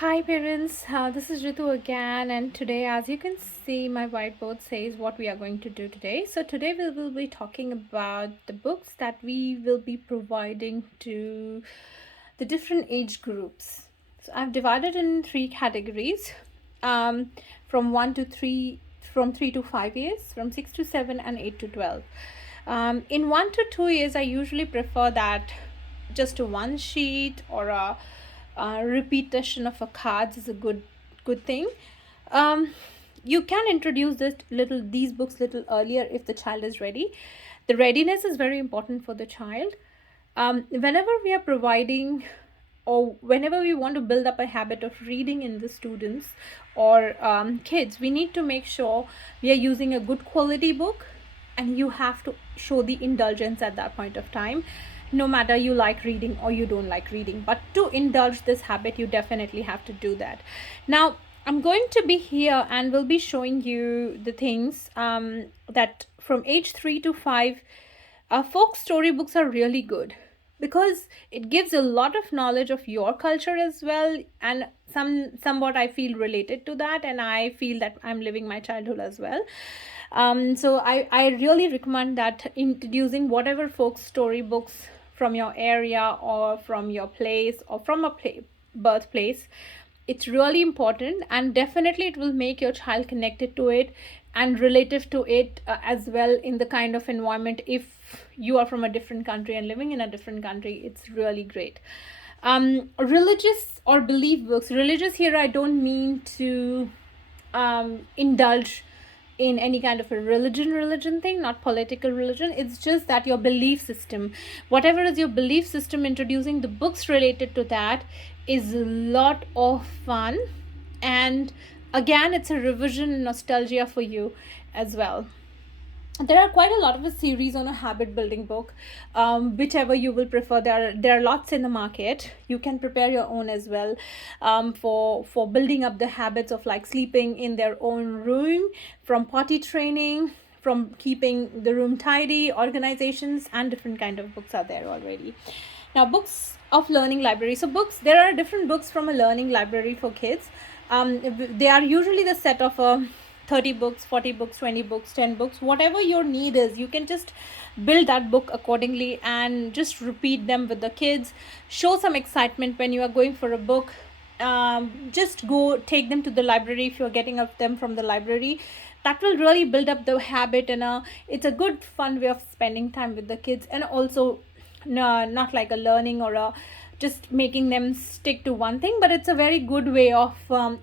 Hi parents, this is Ritu again, and today, as you can see, my whiteboard says what we are going to do today. So, today we will be talking about the books that we will be providing to the different age groups. So, I've divided in three categories um, from 1 to 3, from 3 to 5 years, from 6 to 7, and 8 to 12. In 1 to 2 years, I usually prefer that just a one sheet or a repetition of a cards is a good thing. um, you can introduce these books little earlier if the child is ready. The readiness is very important for the child. Whenever we are providing or whenever we want to build up a habit of reading in the students or kids, we need to make sure we are using a good quality book, and you have to show the indulgence at that point of time, no matter you like reading or you don't like reading. But to indulge this habit, you definitely have to do that. Now, I'm going to be here and will be showing you the things that from age 3 to 5, folk storybooks are really good because it gives a lot of knowledge of your culture as well, and somewhat I feel related to that, and I feel that I'm living my childhood as well. So I really recommend that introducing whatever folk storybooks from your area or from your place or from a birthplace. It's really important, and definitely it will make your child connected to it and relative to it as well, in the kind of environment. If you are from a different country and living in a different country, it's really great. Religious or belief books. Religious here, I don't mean to indulge in any kind of a religion thing, not political religion. It's just that your belief system, whatever is your belief system, introducing the books related to that is a lot of fun. And again, it's a revision nostalgia for you as well. There are quite a lot of a series on a habit building book. Whichever you will prefer, there are lots in the market. You can prepare your own as well, for building up the habits of like sleeping in their own room, from potty training, from keeping the room tidy, organizations, and different kind of books are there already. Now, books of learning library. So books, there are different books from a learning library for kids. They are usually the set of 30 books, 40 books, 20 books, 10 books, whatever your need is. You can just build that book accordingly and just repeat them with the kids. Show some excitement when you are going for a book. Just go take them to the library if you're getting of them from the library. That will really build up the habit, and it's a good fun way of spending time with the kids, and also no, not like a learning or a just making them stick to one thing, but it's a very good way of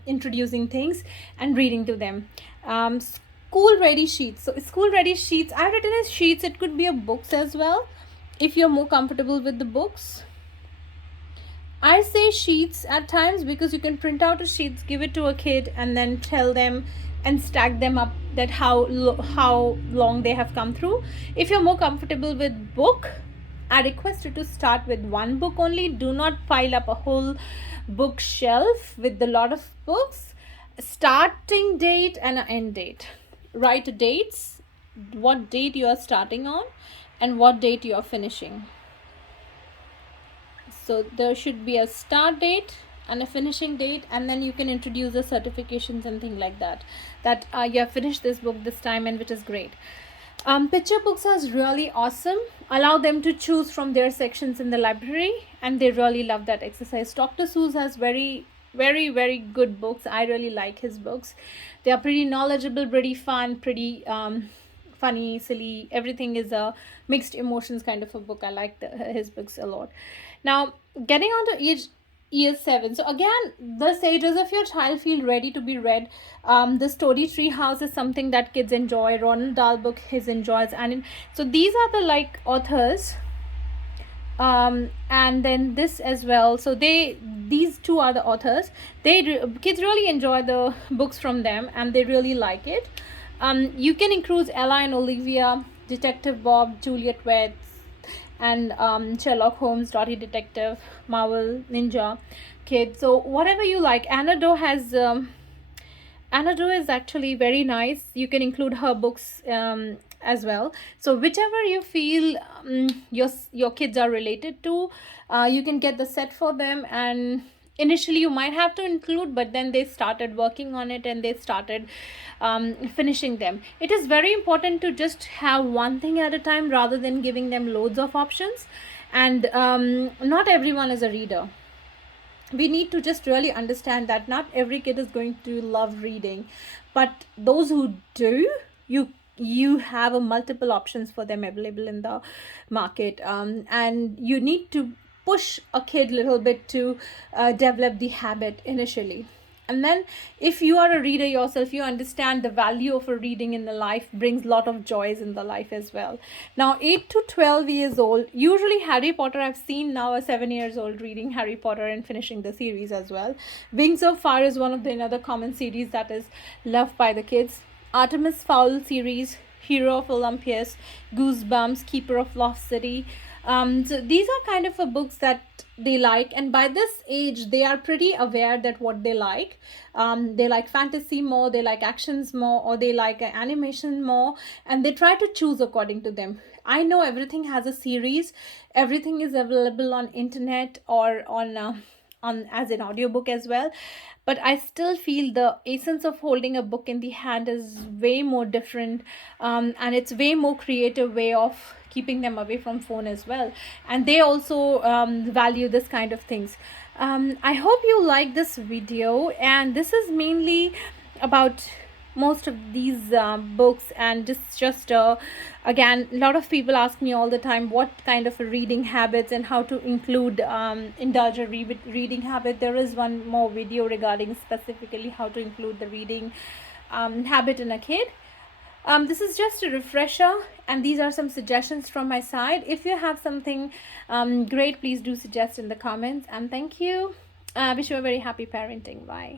introducing things and reading to them. School ready sheets. So school ready sheets, I've written as sheets. It could be a books as well if you're more comfortable with the books. I say sheets at times because you can print out a sheets, give it to a kid, and then tell them and stack them up that how long they have come through. If you're more comfortable with book, I request you to start with one book only. Do not pile up a whole bookshelf with a lot of books. Starting date and an end date. Write dates, what date you are starting on, and what date you are finishing. So there should be a start date and a finishing date, and then you can introduce the certifications and things like that, that you have finished this book this time, and which is great. Picture books are really awesome. Allow them to choose from their sections in the library, and they really love that exercise. Dr. Seuss has very good books. I really like his books. They are pretty knowledgeable, pretty fun, pretty funny, silly. Everything is a mixed emotions kind of a book. I like his books a lot. Now, getting on to year 7. So again, the sages of your child feel ready to be read. The story Tree House is something that kids enjoy. Ronald Dahl book his enjoys, so these are the like authors. And then this as well. So these two are the authors. Kids really enjoy the books from them, and they really like it. You can include Ella and Olivia, Detective Bob, Juliet West, and Sherlock Holmes, Dottie Detective, Marvel, Ninja Kid. So whatever you like. Anna Doe is actually very nice. You can include her books as well. So whichever you feel your kids are related to, you can get the set for them and initially you might have to include, but then they started working on it and they started finishing them. It is very important to just have one thing at a time rather than giving them loads of options. And not everyone is a reader. We need to just really understand that not every kid is going to love reading, but those who do, you have a multiple options for them available in the market. And you need to push a kid a little bit to develop the habit initially. And then if you are a reader yourself, you understand the value of a reading in the life brings a lot of joys in the life as well. Now 8 to 12 years old, usually Harry Potter, I've seen now a 7 years old reading Harry Potter and finishing the series as well. Wings of Fire is one of the another common series that is loved by the kids. Artemis Fowl series, Hero of Olympus, Goosebumps, Keeper of Lost City. So these are kind of a books that they like, and by this age they are pretty aware that what they like. They like fantasy more, they like actions more, or they like animation more, and they try to choose according to them. I know everything has a series, everything is available on internet or on as an audiobook as well, but I still feel the essence of holding a book in the hand is way more different. And it's way more creative way of keeping them away from phone as well, and they also value this kind of things. I hope you like this video, and this is mainly about most of these books. And just again, a lot of people ask me all the time what kind of a reading habits and how to include indulge a reading habit. There is one more video regarding specifically how to include the reading habit in a kid. This is just a refresher, and these are some suggestions from my side. If you have something great, please do suggest in the comments. And thank you. Wish you a very happy parenting. Bye.